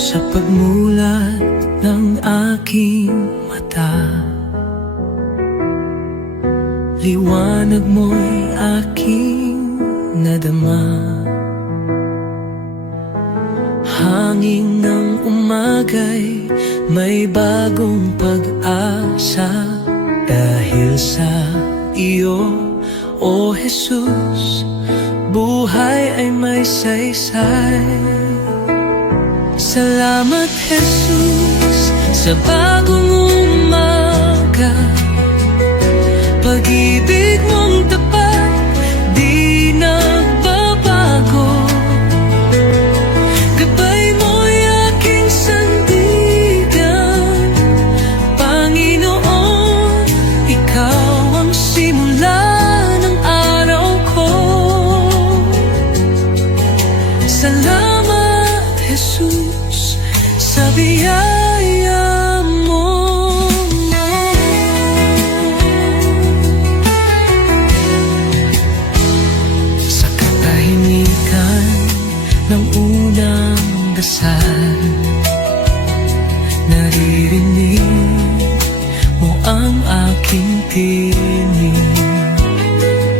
Sa pagmulat ng aking mata, liwanag mo'y aking nadama. Hangin ng umaga'y may bagong pag-asa. Dahil sa iyo, O Jesus, buhay ay may saysay. Salamat Jesus sa bagong umaga. Pag-ibig mong tapat, di nagbabago. Gabay mo'y aking sandigan. Panginoon, ikaw ang simula ng araw ko. Salamat Jesus sa biyaya mo. Sa katahimikan ng unang dasal, naririnig mo ang aking tinig.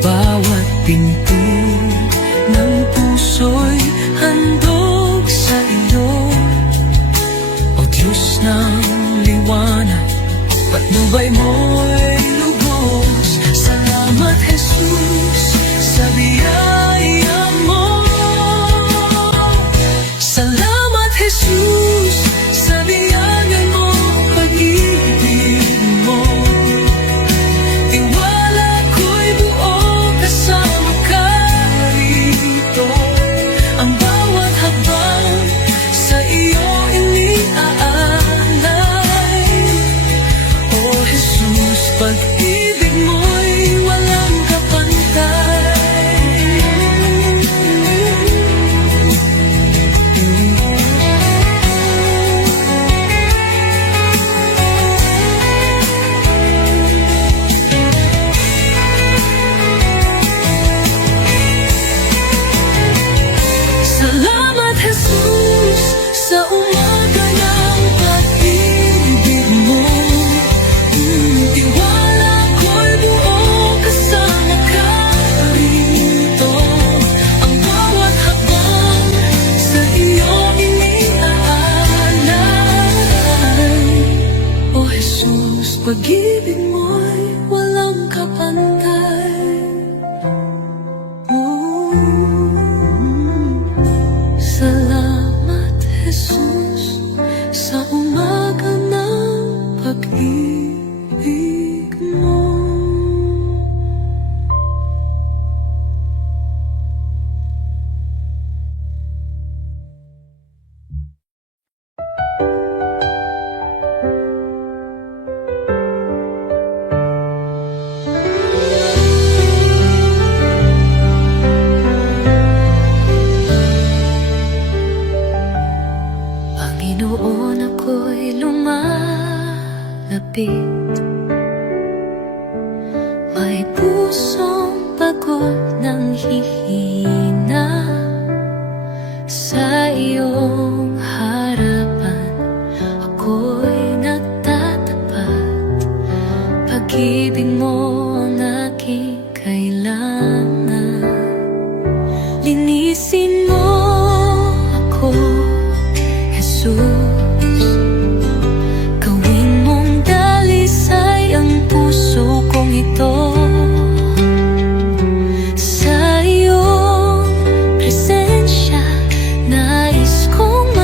Bawat pinto ng puso'y handog sa iyo. O Diyos ng liwanag, patnubay mo'y lubos. Salamat Jesus sa biyaya mo. Salamat Jesus sa biyaya mo, pag-ibig mo. Tiwala ko'y buo kasama ka rito. Ang bawat habang sa iyo iniaalay. O Jesus, pag-ibig mo'y walang kapantay. Salamat Jesus sa umaga ng pag-ibig mo. Tiwala ko'y buo kasama ka rito. Ang bawat habang sa iyo iniaalay. O Jesus, pag-ibig mo'y walang kapantay. Salamat Jesus sa umaga ng pag-ibig mo. Panginoon, ako'y lumalapit. May pusong pagod ng hihina. Sa iyong harapan ako'y nagtatapat. Pag-ibig mo ang aking kailangan. Linisin mo ako, Jesus. Gawin mong dalisay ang puso kong ito. Sa iyong presensya, nais kong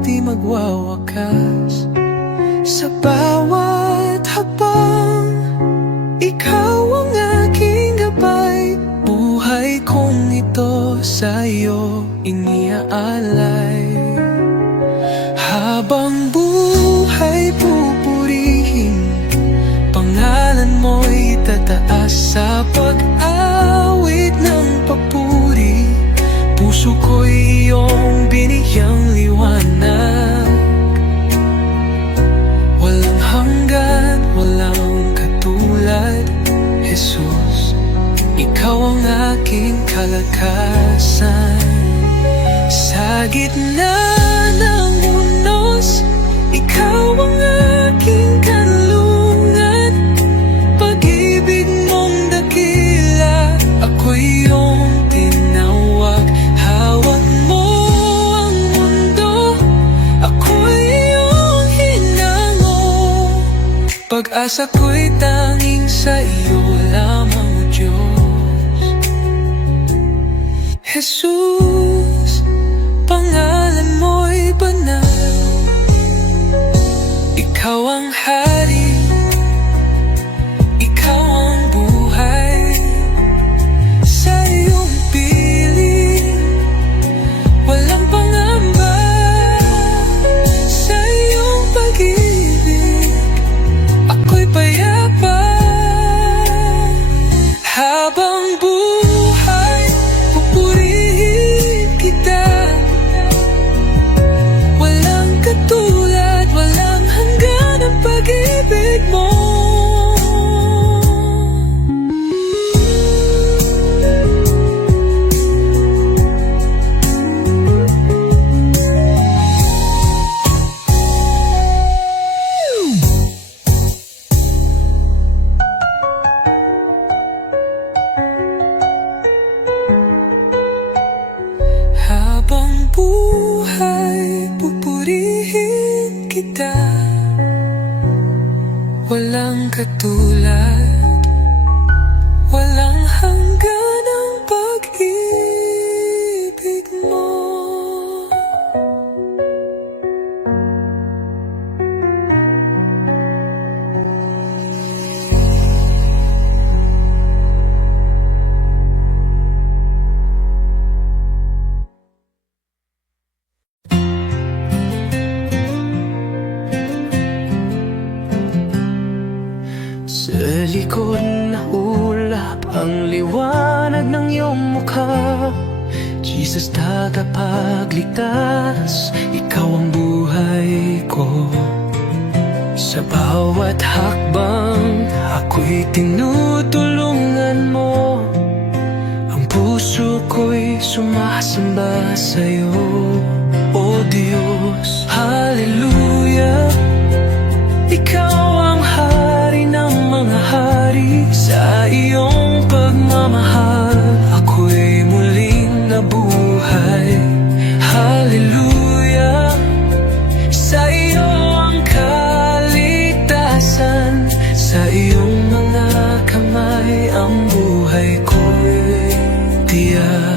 di magwawakas. Sa bawat hakbang, ikaw ang aking gabay. Buhay kong ito sa'yo iniaalay. Habang buhay pupurihin, pangalan mo'y tataas sa pag-awit ng papuri. Puso ko'y iyong biniyang liwanag, walang hanggan, walang katulad. Jesus, ikaw ang aking kalakasan. Sa gitna ng unos, ikaw ang aking kanlungan. Pag-ibig mong dakila, ako'y iyong tinawag. Hawak mo ang mundo, ako'y iyong hinango. Pag-asa ko'y tanging sa iyo lamang, O Diyos. Jesus, pangalan mo'y banal. Ikaw ang hari, ikaw ang buhay. Sa iyong piling, walang pangamba. Sa iyong pag-ibig, ako'y payapa. Habang buhay, pupurihin kita. Walang katulad, walang hanggan ang pag-ibig mo. Habang buhay, pupurihin kita. Walang katulad, walang hanggan ang pag-ibig mo. Sa likod na ulap ang liwanag ng iyong mukha. Jesus, tagapagligtas, ikaw ang buhay ko. Sa bawat hakbang, ako'y tinutulungan mo. Ang puso ko'y sumasamba sa'yo, O Diyos. Hallelujah, ikaw ang hari ng mga hari. Sa iyong pagmamahal, ako'y muling nabuhay. Hallelujah, sa iyo ang kaligtasan. Sa iyong mga kamay, ang buhay ko'y tiyak.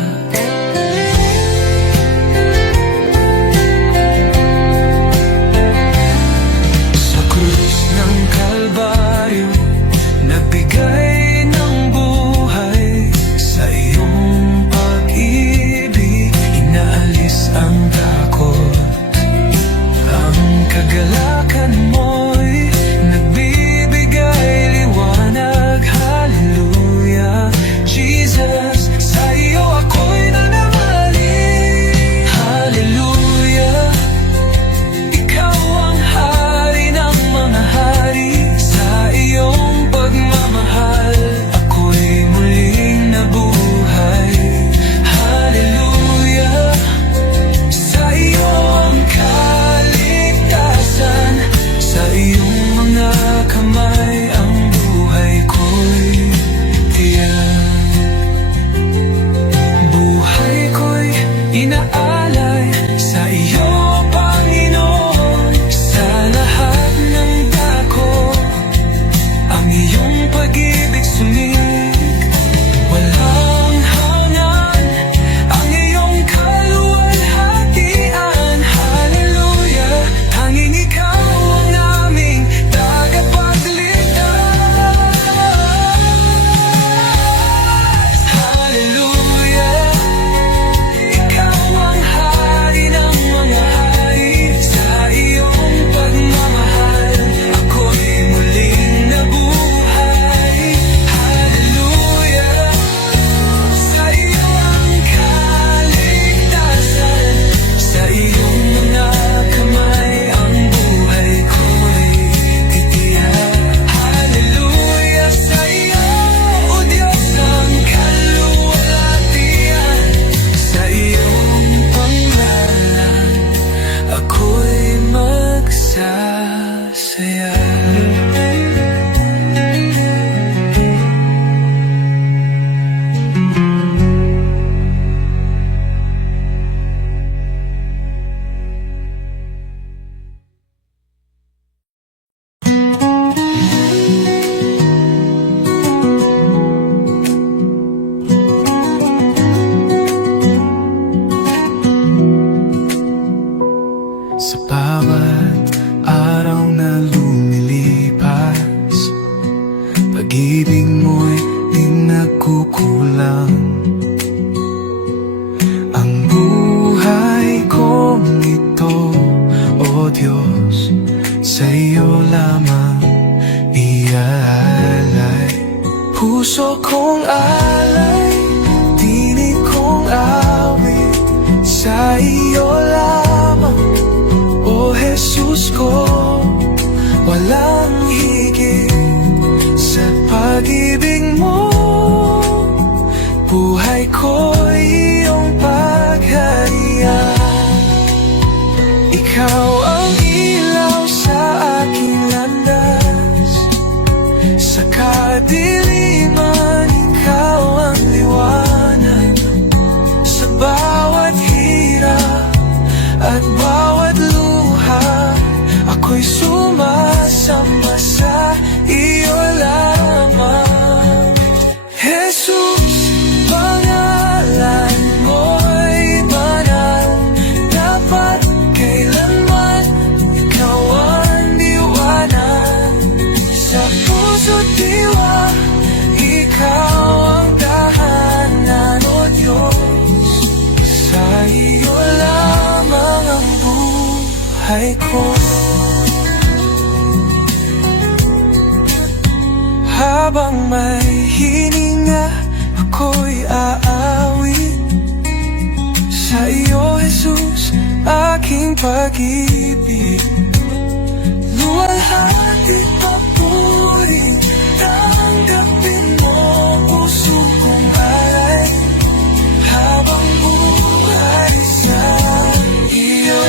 bawat araw na lumilipas, pag-ibig mo'y di nagkukulang. Ang buhay kong ito, O Diyos, sa'yo lamang iaalay. Puso kong alay, tinig kong awit, sa iyo lamang, O Jesus ko. Walang higit sa pag-ibig mo, buhay ko'y iyong pagharian. Ikaw ang ilaw sa aking landas, sa kadiliman ikaw ang liwanag. Sa bawat hirap at bawat luha, ako'y sumasamba sa iyo lamang. Jesus, pangalan mo'y banal, dapat kailanman ikaw ang liwanag. Sa puso't diwa, ikaw ang tahanan, O Diyos, sa iyo lamang ang buhay ko. Habang may hininga, ako'y aawit sa iyo, Jesus, aking pag-ibig. Luwalhati papurin, tanggapin mo puso kong alay, habang buhay sa iyo.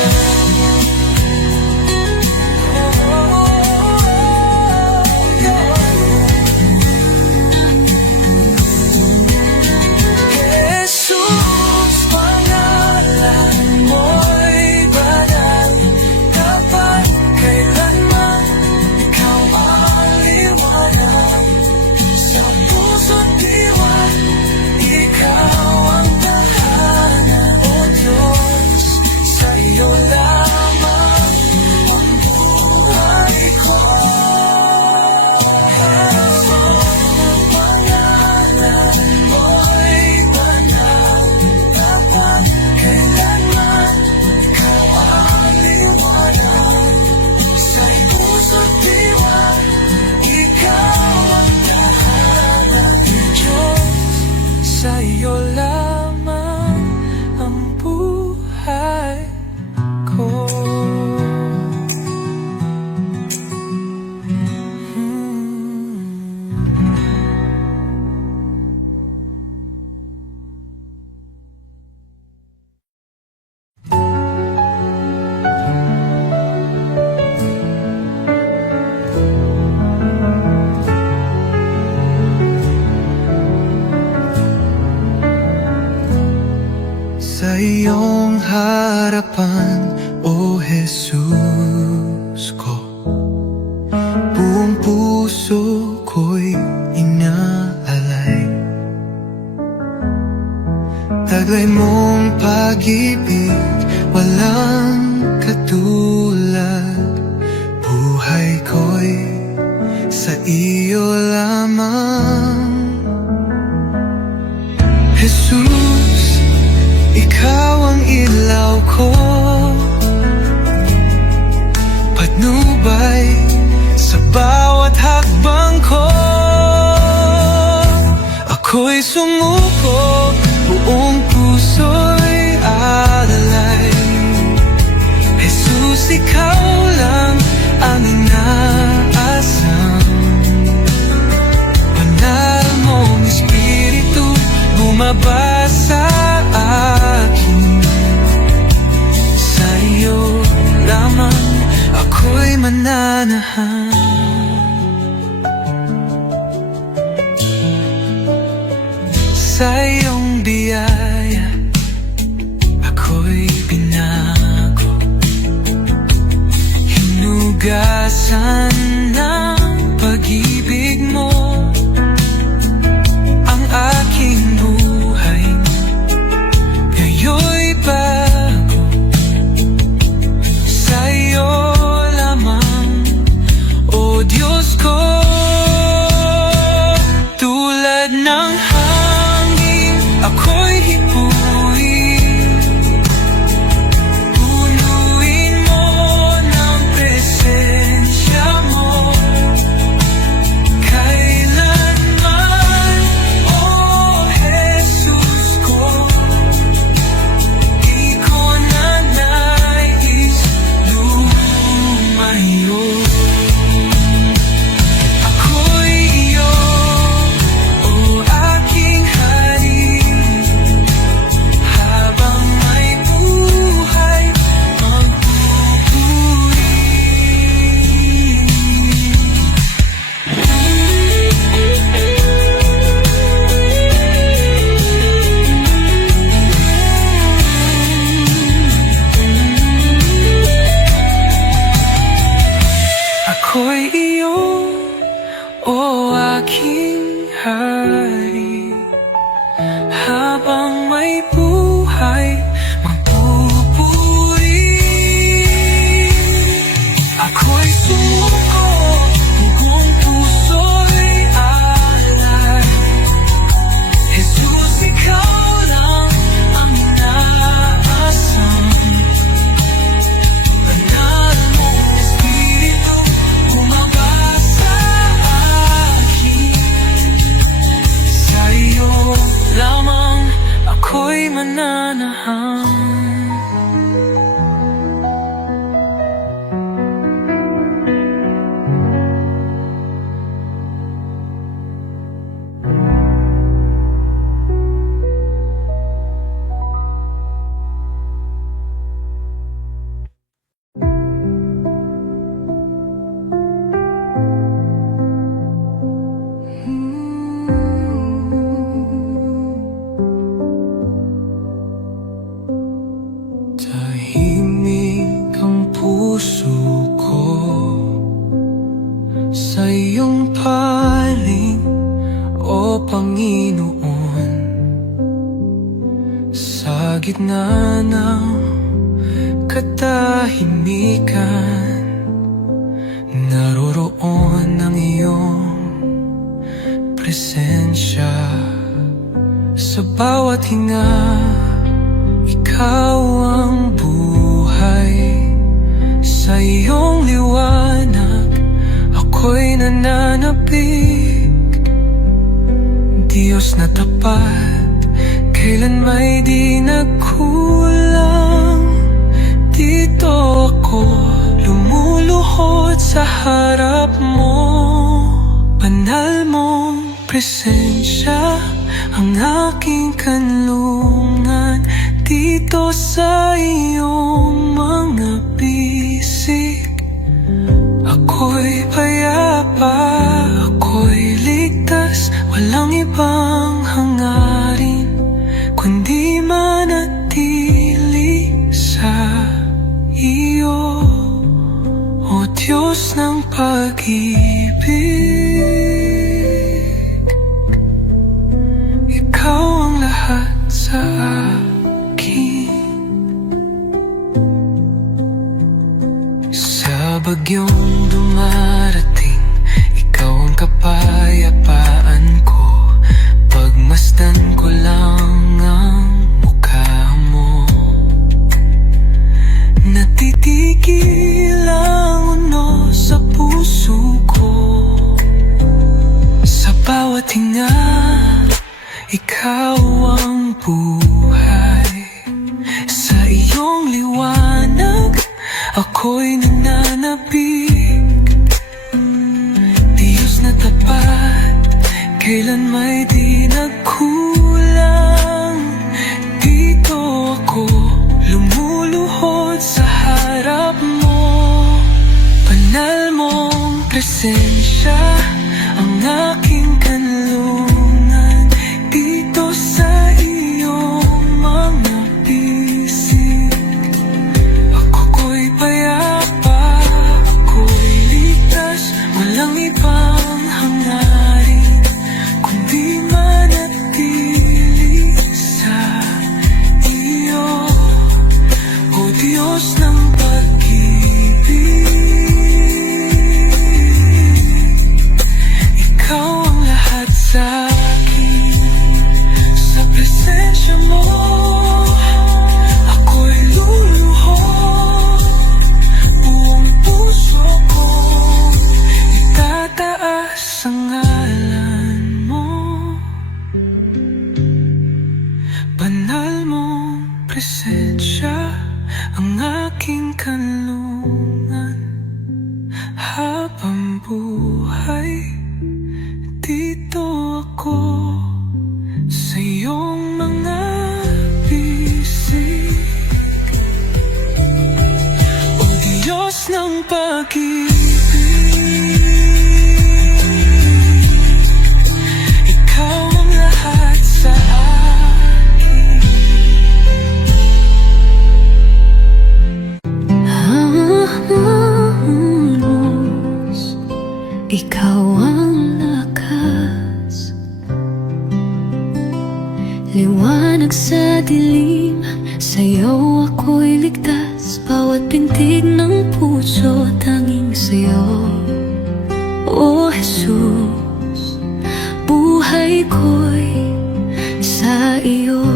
Sa iyo lamang ang buhay ko. Sa iyong harapan, O Jesus ko, buong puso ko'y inaalay. Taglay mong pag-ibig, walang katulad. Buhay ko'y sa iyo lamang. Jesus, ikaw ang ilaw ko, patnubay sa bawat hakbang ko. Ako'y sumuko, buong puso'y alalay. Jesus, ikaw lang ang inaasam. Banal mong Espiritu bumaba sa akin. Sa iyo lamang ako'y mananahan. Sa iyong biyaya ako'y binago, hinugasan ng pag-ibig mo ang aking buhay. Ngayon'y bago, sa iyo sa'yo, o aking hari. Habang may buhay, magpupuri. Ako'y sumuko, buong puso'y alay. Jesus, ikaw lang ang inaasam. Banal mong Espiritu, bumaba sa akin. Sa iyo lamang ako'y mananahang. Tahimik ang puso ko sa iyong paling, o Panginoon. Sa gitna ng katahimikan, naroroon ang iyong presensya. Sa bawat hinga, ikaw ang buhay. Sa iyong liwanag, ako'y nananabik. Diyos na tapat, kailan may di nagkulang. Dito ako lumuluhod sa harap mo. Banal mong presensya ang aking kanlungan. Dito sa iyong mga bisig, ako'y payapa, ako'y ligtas. Walang ibang hangarin kundi manatili sa iyo, o Diyos ng pag-ibig. Ikaw ang lahat sa akin. Sa bagyong dumarating, ikaw ang kapayapaan ko. Pagmasdan ko lang ang mukha mo. Natitigil ang uno sa puso ko. Sa bawat hinga, ikaw ang buhay. Sa iyong liwanag, ako'y nananabik. Diyos na tapat, kailan may di nagkulang. Dito ako lumuluhod sa harap mo. Banal mong presensya ang aking kanlungan. Dito sa iyong mga bisig, ako'y payapa, ako'y ligtas. Walang ibang hangarin kundi manatili sa iyo, o Diyos ng pag-ibig. Ikaw ang lahat sa akin. Sa presensya mo, ako'y luluhod. Buong puso ko itataas ang ngalan mo. Banal mong presensya ang aking kanlungan. Habang buhay, dito ako sa iyong mga bisig, o Diyos ng pag-ibig. Ikaw ang lahat sa akin. ikaw ang lakas. Liwanag sa dilim, sa'yo ako'y ligtas. Bawat pintig ng puso, tanging sa'yo. O Jesus, buhay ko'y sa iyo.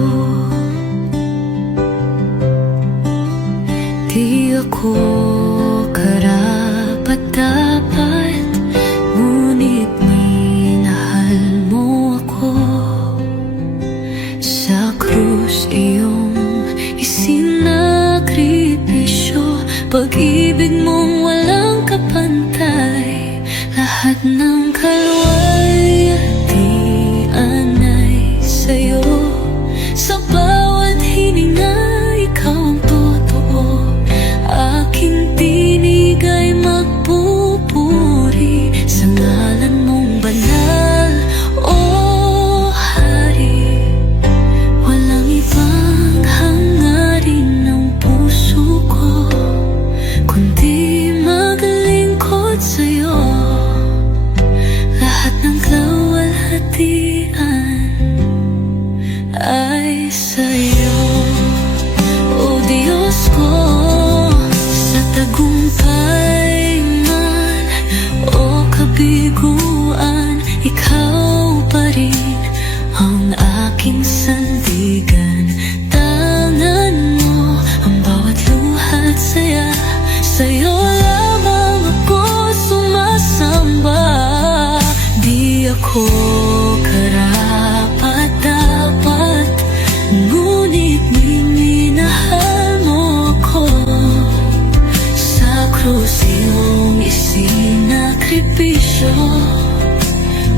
Di ako karapat-dapat, ngunit minahal mo ako. Sa krus iyong isinakripisyo, pag-ibig mong walang kapantay. Lahat ng kaluwalhatian ay sa'yo. Sa bawat hininga, ikaw ang totoo. Aking tinig ay magpupuri sa ngalan mong banal, O Hari. Walang ibang hangarin ng puso ko, kundi maglingkod sa'yo. Lahat ng kaluwalhatian ay sa'yo. O Diyos ko, sa tagumpay man o kabiguan, ikaw pa rin ang aking sandigan. Tangan mo ang bawat luha at saya, sa'yo lamang ako sumasamba. Di ako karapat-dapat, ngunit minahal mo ako. Sa krus iyong isinakripisyo,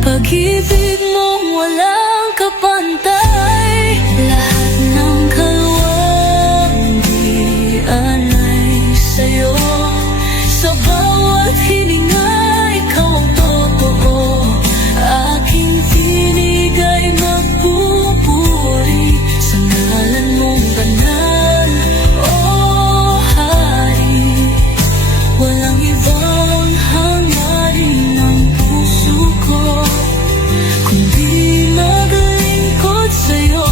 pag-ibig mong walang kapantay. Lahat ng kaluwalhatian ay sa'yo. Sa bawat hininga, ikaw ang totoo. Aking tinig ay magpupuri sa ngalan mong banal, O Hari. Walang ibang hangarin ng puso ko, kundi maglingkod sa'yo.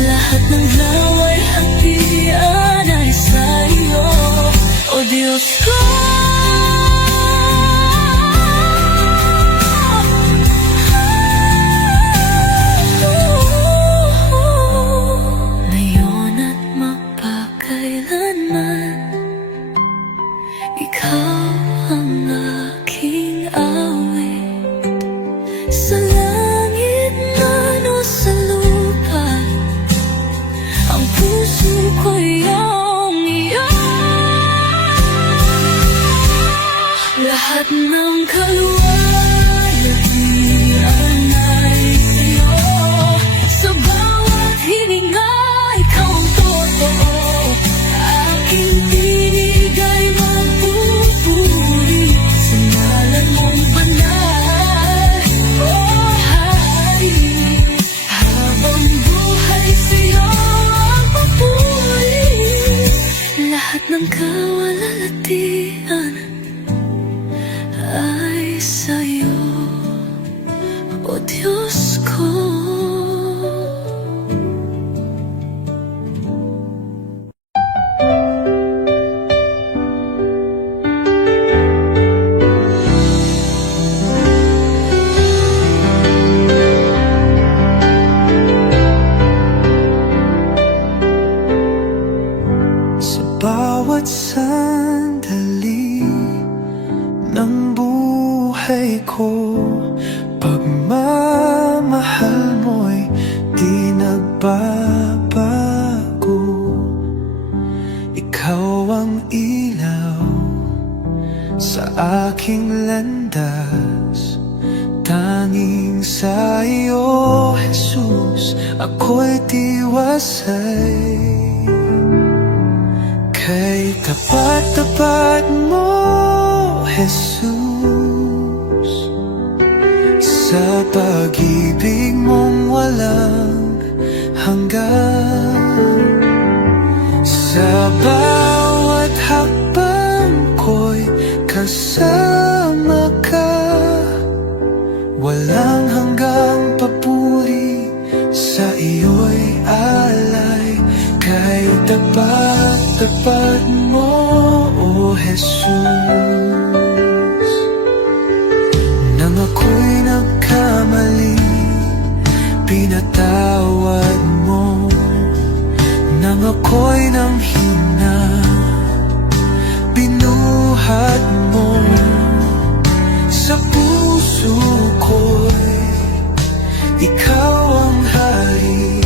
Lahat ng kaluwalhatian ay sa'yo, O Diyos ko. Ngayon at magpakailanman, ikaw ang aking awit. Sa langit man o sa lupa, ang puso ko'y iyong iyo. Lahat ng kaluwalhatian ay sa'yo. Sa bawat hininga, ikaw ang totoo. Aking tinig ay magpupuri sa ngalan mong banal, O Hari. Habang buhay sa'yo ang papuri. Lahat ng kaluwalhatian ay sa'yo, O Diyos ko. Sa bawat sandali ng buhay ko, pagmamahal mo'y di nagbabago. Ikaw ang ilaw sa aking landas, tanging sa iyo, Jesus, ako'y tiwasay. Kay tapat-tapat mo, Jesus, sa pag-ibig mong walang hanggan. Sa bawat hakbang ko'y kasama buhat mo sa puso ko'y ikaw ang hari.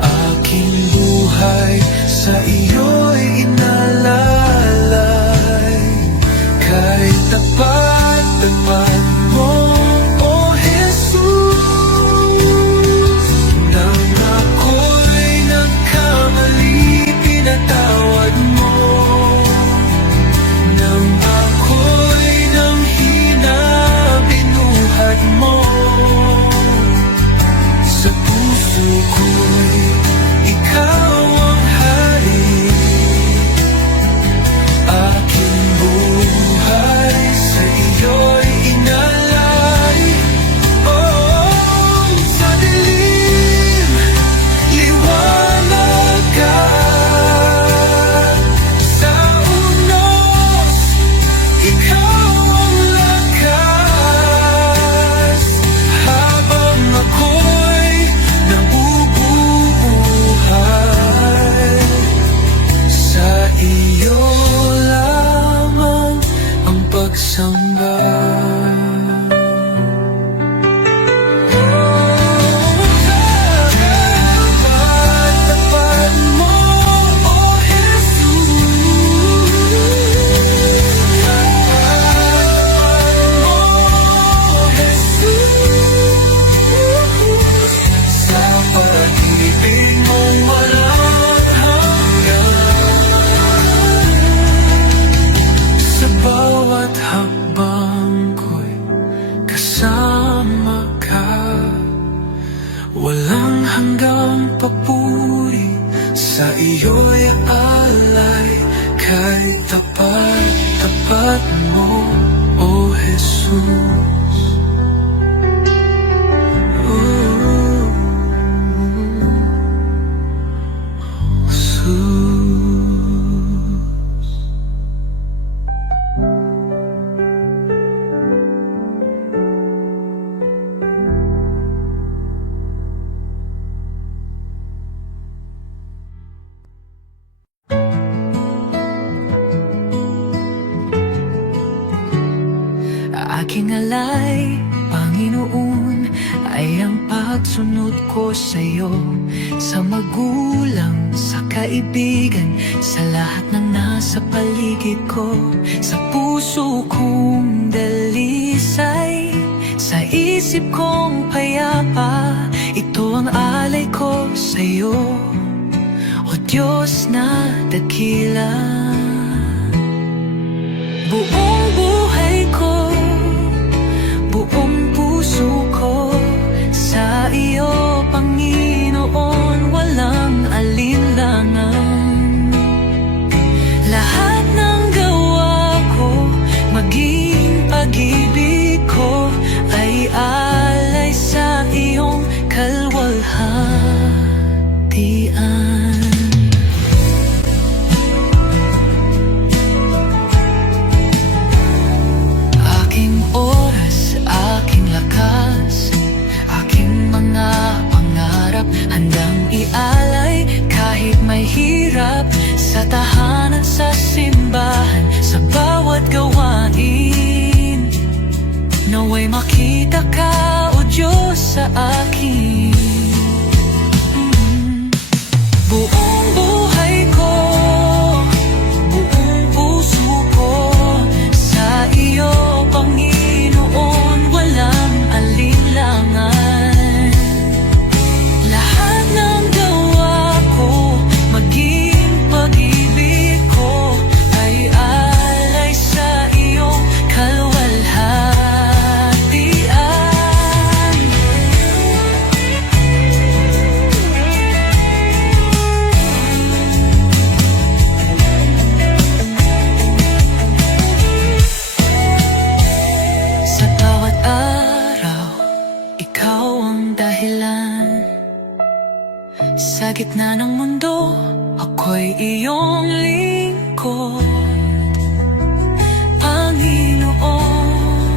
Aking buhay sa iyo'y inalalay. Kahit tapat-tapat mo, O Jesus. Nang ako'y nagkamali, pinatawad mo. Nang ako'y nanghina, binuhat mo. Sa puso ko'y ikaw ang hari. Aking buhay sa iyo'y inalay. Oh, sa dilim, liwanag ka. Sa unos, ikaw ang lakas. Habang ako'y nabubuhay, sa iyo lamang ang pagsamba. Tapat mo, O Jesus. Tapat mo, O Jesus. Sa pag-ibig mong walang hanggan. Sa bawat hakbang ko'y kasama ka. Walang hanggang papuri, sa iyo'y alay. Kahit tapat-tapat mo, O Jesus. Jesus. Aking alay, Panginoon, ay ang pagsunod ko sa'yo. Sa magulang, sa kaibigan, sa lahat ng nasa paligid ko. Sa puso kong dalisay, sa isip kong payapa, ito ang alay ko sa'yo, O Diyos na dakila. Buong buhay ko, buong puso ko, sa iyo, Panginoon, walang alinlangan. Lahat ng gawa ko, maging pag-ibig ko, ay alay sa iyong kalwalhatian. Aking oras, aking lakas, aking mga pangarap, handang ialay kahit may hirap. Sa tahanan, sa simbahan, sa bawat gawain, naway makita ka, O Diyos, sa akin. Buong buhay ko, buong puso ko, sa iyo, Panginoon, walang alinlangan. Lahat ng gawa ko, maging pag-ibig ko, ay alay sa iyong kalwalhatian. Sa bawat araw, ikaw ang dahilan. Sa gitna ng mundo, ako'y iyong lingkod. Panginoon,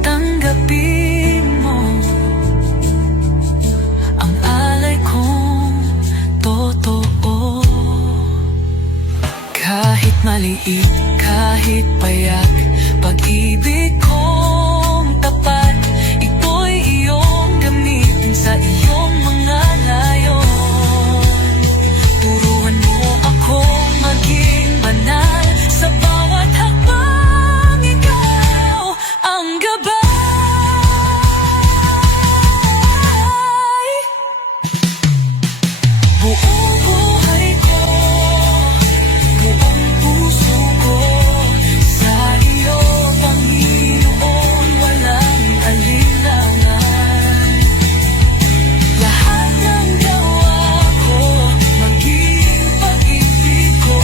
tanggapin mo ang alay kong totoo. Kahit maliit ka kahit payak. Pag-ibig kong tapat, ito'y iyong gamitin sa iyong mga layon. Turuan mo akong maging banal, sa bawat hakbang ikaw ang gabay. Buong buhay ko, buong puso ko, sa iyo, Panginoon, walang alinlangan. Lahat ng gawa ko, maging pag-ibig ko,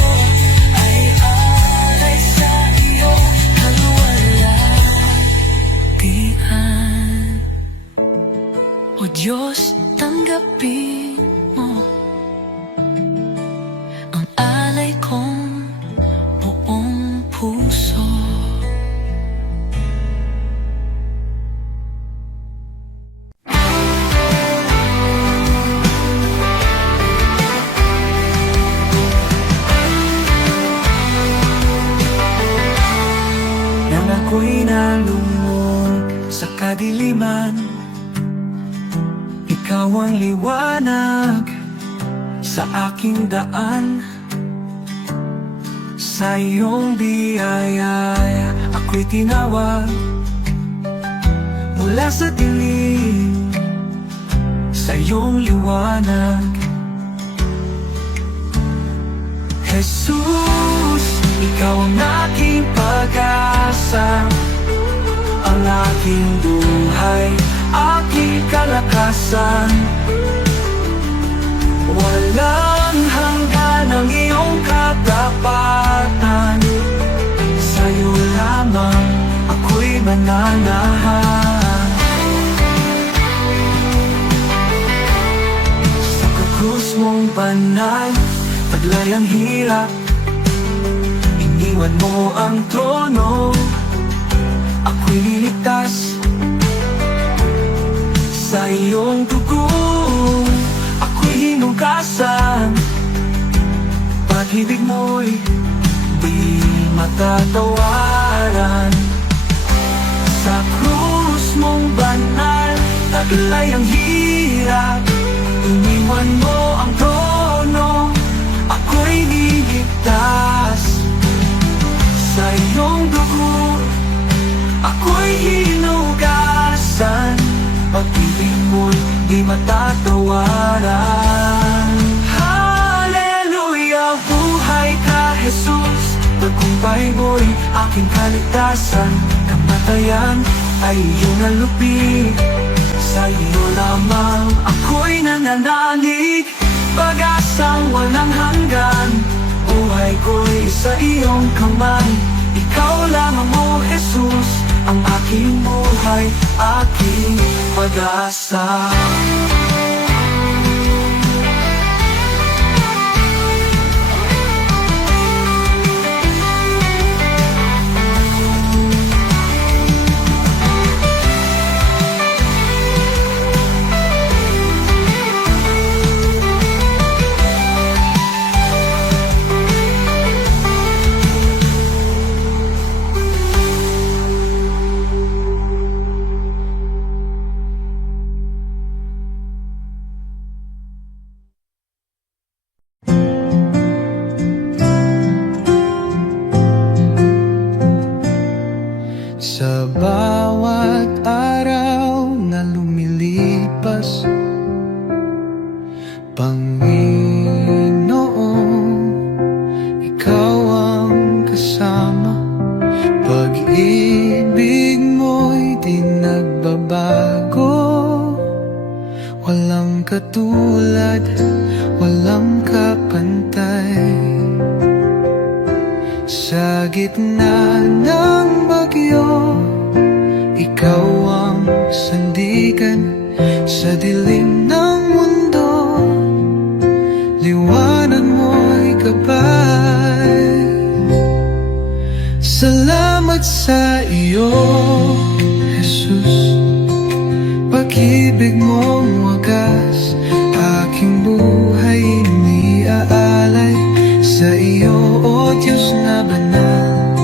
ay alay sa iyo, kalwalhatian. O Diyos, tanggapin mo ang alay kong buong puso. Nang ako'y nalungkot sa kadiliman, ikaw ang liwanag sa aking daan. Sa iyong biyaya ako'y tinawag mula sa dilim, sa iyong liwanag. Jesus, ikaw ang aking pag-asa, ang aking buhay, aking kalakasan. Walang hanggan ang iyong katapatan, sa'yo lamang ako'y mananahan. Sa krus mong banal, taglay ang hirap, iniwan mo ang trono, ako'y niligtas. Sa iyong dugo, ako'y hinugasan. Pag-ibig mo'y di matatawaran. Sa krus mong banal, taglay ang hirap, iniwan mo ang trono, ako'y niligtas. Sa iyong dugo, ako'y hinugasan. Pag-ibig mo'y di matatawaran. Hallelujah, buhay ka, Jesus. Tagumpay mo'y aking kaligtasan. Kamatayan ay iyong nalupi, sa iyo lamang ako'y nananalig. Pag-asang walang hanggan, buhay ko'y sa iyong kamay. Ikaw lamang, o Jesus, ang aking buhay, aking pag-asa. Sa bawat araw na lumilipas, Panginoon, ikaw ang kasama. Pag-ibig mo'y di nagbabago, walang katulad, walang kapantay. Sa gitna ng bagyo, ikaw ang sandigan. Sa dilim ng mundo, liwanag mo'y gabay. Salamat sa iyo, Jesus. Pag-ibig mong wagas, aking buhay iniaalay. Sa iyo, O Diyos na banal,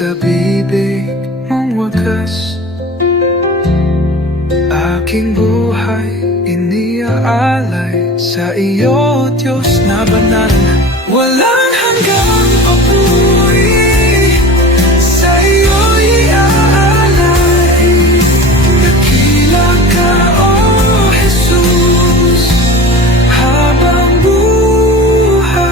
sa bibig mong wakas. Aking buhay iniaalay sa iyo, Diyos na banal. Walang hanggang papuri, sa iyo'y iaalay. Dakila ka, O Jesus, habang buhay.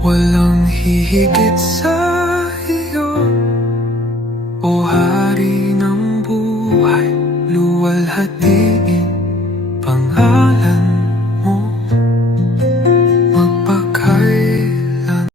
Walang hihigit sa iyo, O Hari ng buhay. Luwalhatiin pangalan mo magpakailan.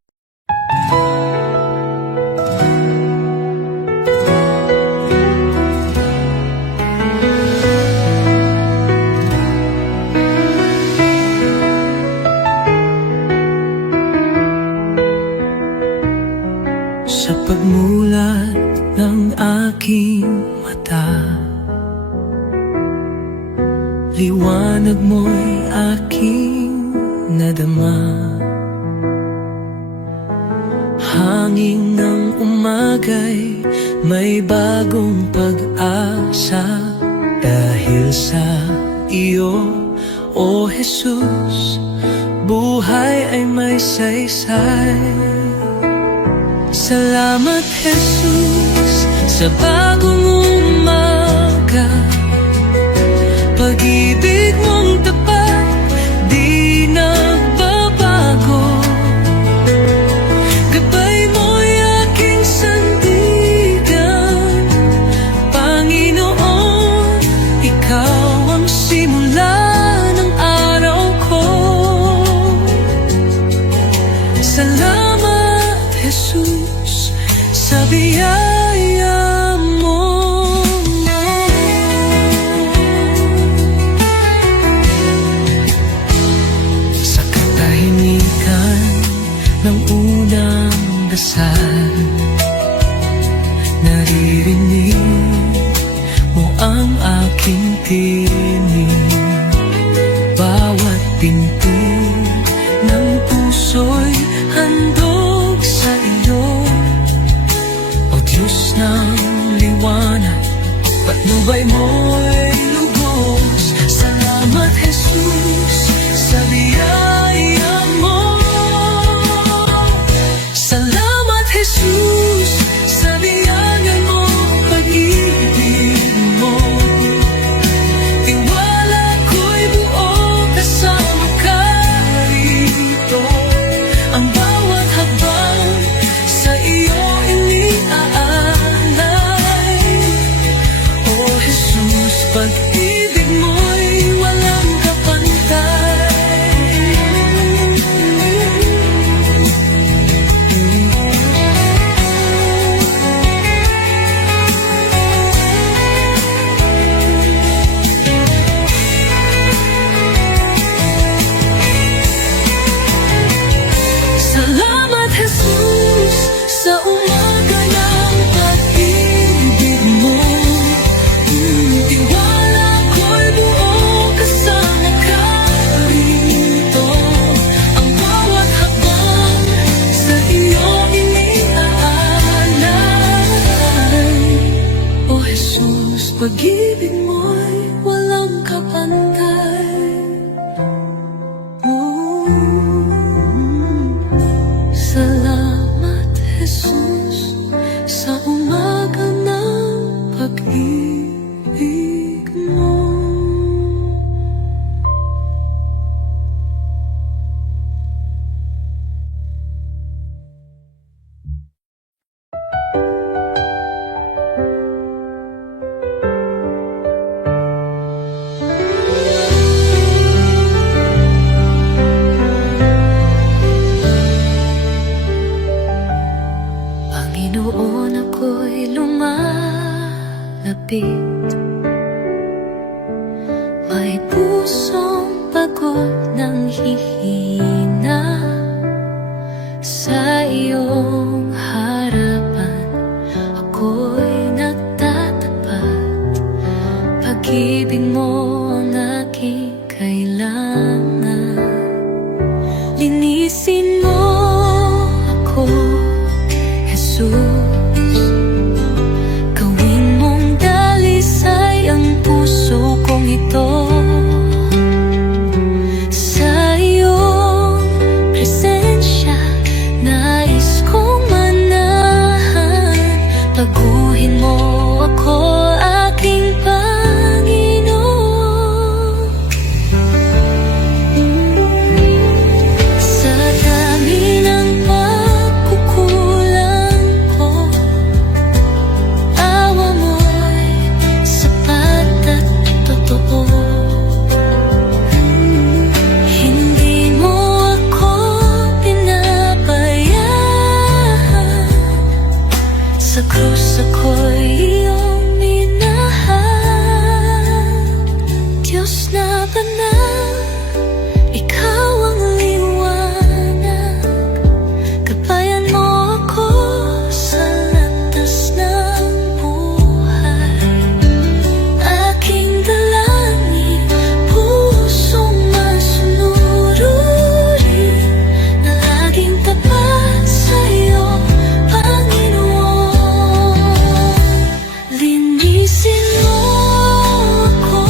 Sa pagmulat ng aking mata, liwanag mo'y aking nadama. Hangin ng umagay may bagong pag-asa. Dahil sa iyo, O Jesus, buhay ay may saysay. Salamat, Jesus, sa bagong umaga. Pag-ibig mong tapat, di nagbabago. Gabay mo'y aking sandigan. Panginoon, ikaw ang simula ng araw ko. Salamat, Jesus, sa biyaya mo. Sa katahimikan ng unang dasal, naririnig mo ang aking tinig. Bawat pinto ng puso'y handog sa iyo. O Diyos ng liwanag, patnubay mo'y lubos. Salamat, Jesus, sa biyaya mo. Salamat, Jesus, sa biyaya mo, pag-ibig mo. Tiwala ko'y buo kasama ka rito. Ang bawat habang sa iyo iniaalay. O Jesus, pag-ibig mo'y walang kapantay. Salamat, Jesus, sa umaga ng pag-ibig mo. Tiwala ko'y buo kasama ka rito. Ang bawat habang sa iyo iniaalay. O Jesus, pag-ibig mo'y walang kapantay. Salamat, Jesus, sa umaga ng pag-ibig mo. Panginoon, ako'y lumalapit. May pusong pagod ng hihina. Sa iyong harapan ako'y nagtatanggi. Pag-ibig mo ang aking kailangan. Linisin mo ako, Jesus. Gawin mong dalisay ang puso kong ito. Sa iyong presensya, nais kong manahan. Baguhin mo ako, aking Panginoon. Sa dami ng pagkukulang ko, awa mo'y sapat at totoo. Hindi mo ako pinabayaan. Sa krus ako'y iyong minahal. Diyos na banal, ikaw ang liwanag. Gabayan mo ako sa landas ng buhay. Aking dalangin, pusong masunuri na laging tapat sa'yo, Panginoon. Linisin mo ako,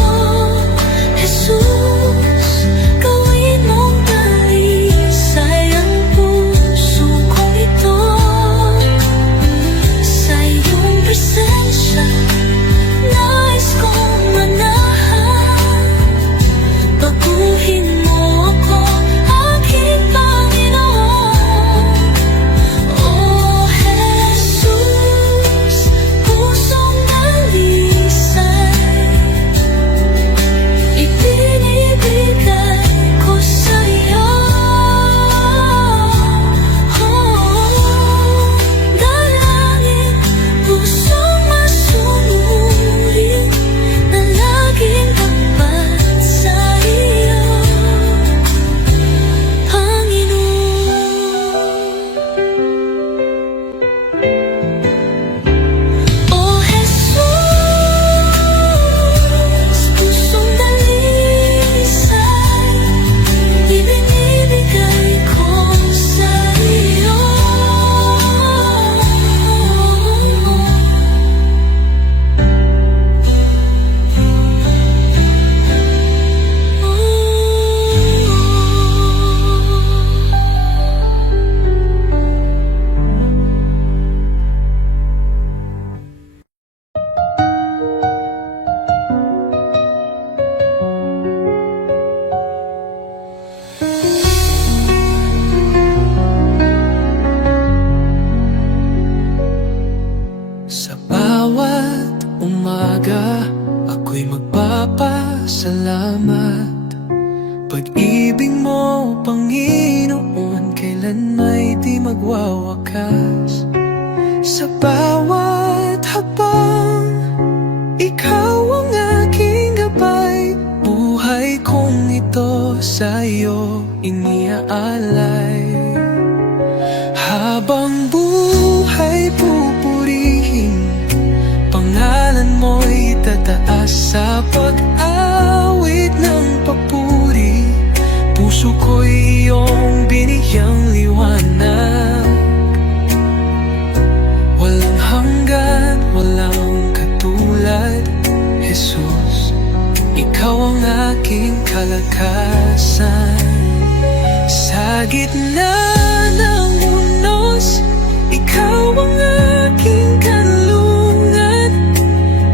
Jesus. Gawin mong dalisay ang puso kong ito. Sa iyong presensya, nais kong manahan. Baguhin mo ako, aking Panginoon. Oh, Jesus, pusong dalisay ibinibigay ko sa'yo. Dalangin, pusong masunurin na laging tapat sa'yo, Panginoon. Oh, Jesus, pusong dalisay ibinibigay ko sa'yo. Sa bawat umaga, ako'y magpapasalamat. Pag-ibig mo, Panginoon, kailan may di magwawakas. Sa bawat hakbang, ikaw ang aking gabay. Buhay kong ito sa'yo iniaalay. Habang buhay pupurihin, pangalan mo'y tataas. Sa pag-awit ng papuri, puso ko'y iyong biniyang liwanag. Walang hanggan, walang katulad, Jesus. Ikaw ang aking kalakasan. Sa gitna ng unos, ikaw ang aking kanlungan.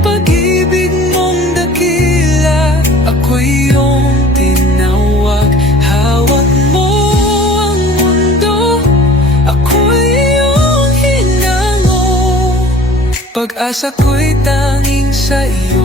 Pag-ibig mong dakila, ako'y iyong tinawag. Hawak mo ang mundo, ako'y iyong hinango. Pag-asa ko'y tanging sa iyo.